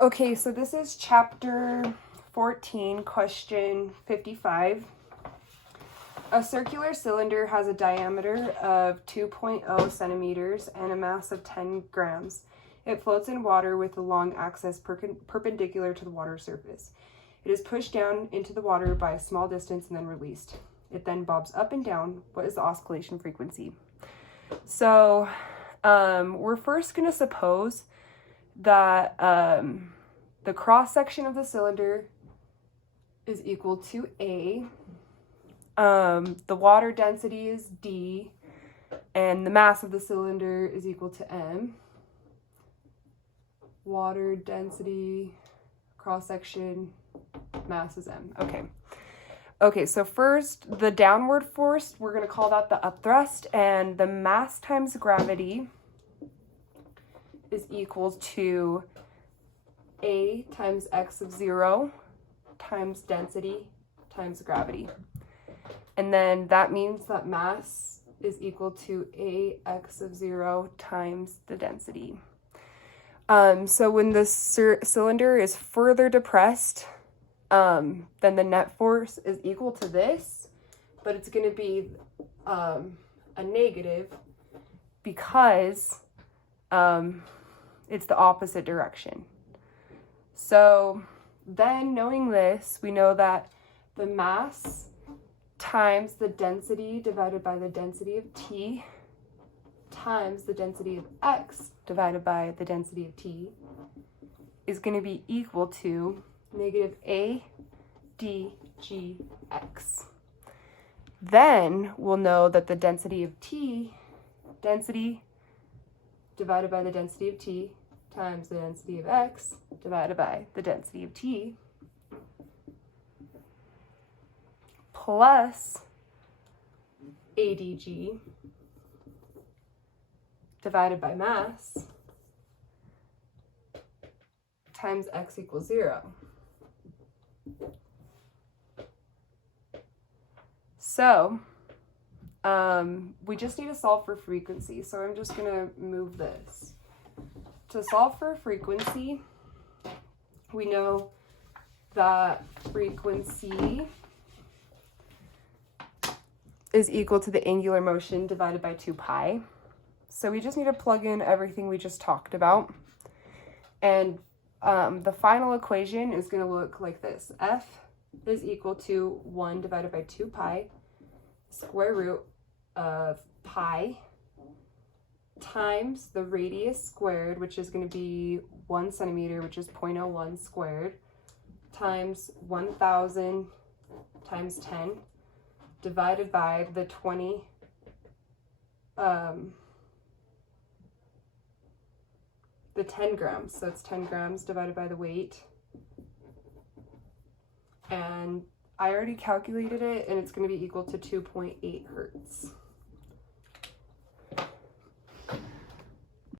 Okay, so this is chapter 14, question 55. A circular cylinder has a diameter of 2.0 centimeters and a mass of 10 grams. It floats in water with a long axis perpendicular to the water surface. It is pushed down into the water by a small distance and then released. It then bobs up and down. What is the oscillation frequency? So we're first going to suppose that the cross section of the cylinder is equal to A. The water density is D, and the mass of the cylinder is equal to M. Water density, cross section, mass is M. Okay, so first, the downward force, we're going to call that the upthrust, and the mass times gravity is equal to A times x of 0 times density times gravity. And then that means that mass is equal to Ax of 0 times the density. So when the cylinder is further depressed, then the net force is equal to this, but it's going to be a negative because it's the opposite direction. So then knowing this, we know that the mass times the density divided by the density of T times the density of X divided by the density of T is going to be equal to negative A dgx. Then we'll know that the density of T, density divided by the density of T times the density of X divided by the density of T plus AdG divided by mass times x equals 0. So we just need to solve for frequency. So I'm just going to move this. To solve for frequency, we know that frequency is equal to the angular motion divided by 2 pi. So we just need to plug in everything we just talked about. And the final equation is going to look like this. F is equal to 1 divided by 2 pi, square root of pi, times the radius squared, which is going to be 1 centimeter, which is 0.01 squared, times 1,000 times 10, divided by the 10 grams. So it's 10 grams divided by the weight. And I already calculated it, and it's going to be equal to 2.8 hertz.